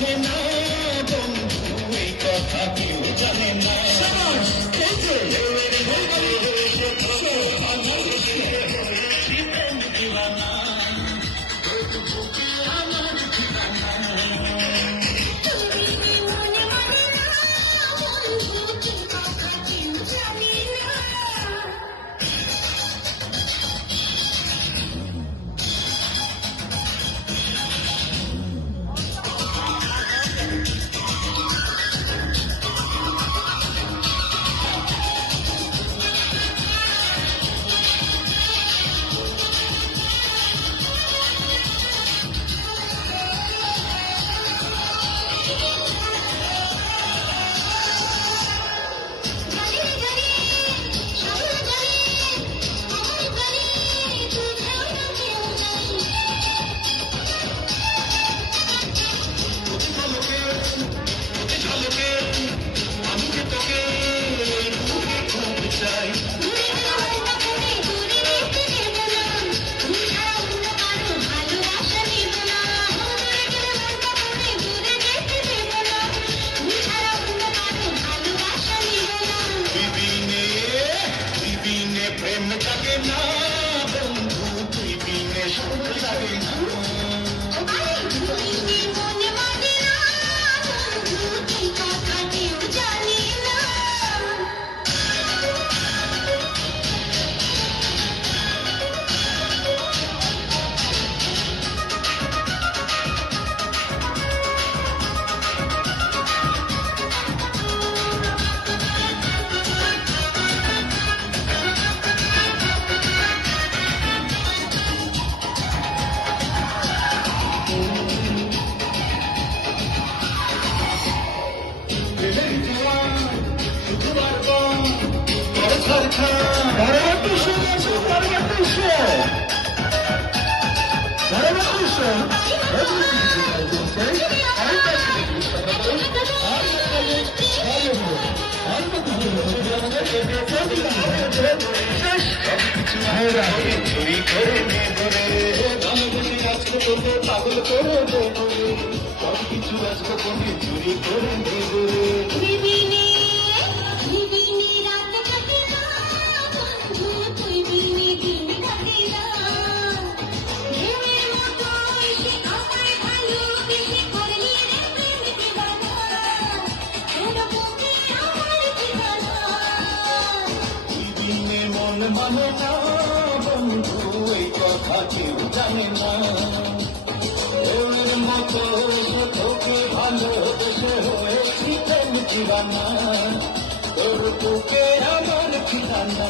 মানে না বন্ধু, এই কথা কেউ জানে না। প্রেম থাকে না বন্ধু, তুই বিনে সুখ লাগে না। চুরি করে নেব রে, ভালোবেসে আজকে তোকে পাগল করে দেব রে, সব কিছু আজকে তোকে চুরি করে নেব রে। মন মানে না বন্ধু, এই কথা কেউ জানে না। ওর মতো তোকে ভালোবেসে হয়েছি প্রেম দিওয়ানা, তোর বুকে আমার ঠিকানা।